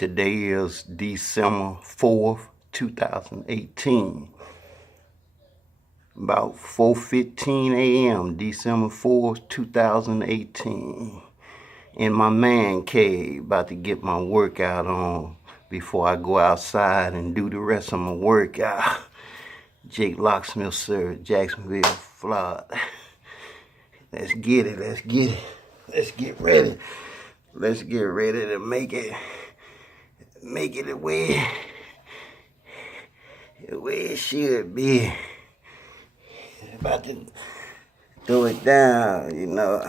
Today is December 4th, 2018. About 4:15 a.m. December 4th, 2018. In my man cave, about to get my workout on before I go outside and do the rest of my workout. Jake Locksmith, Services.Jacksonville, Florida. Let's get it, let's get it. Let's get ready. Let's get ready to make it the way it should be. About to throw it down, you know.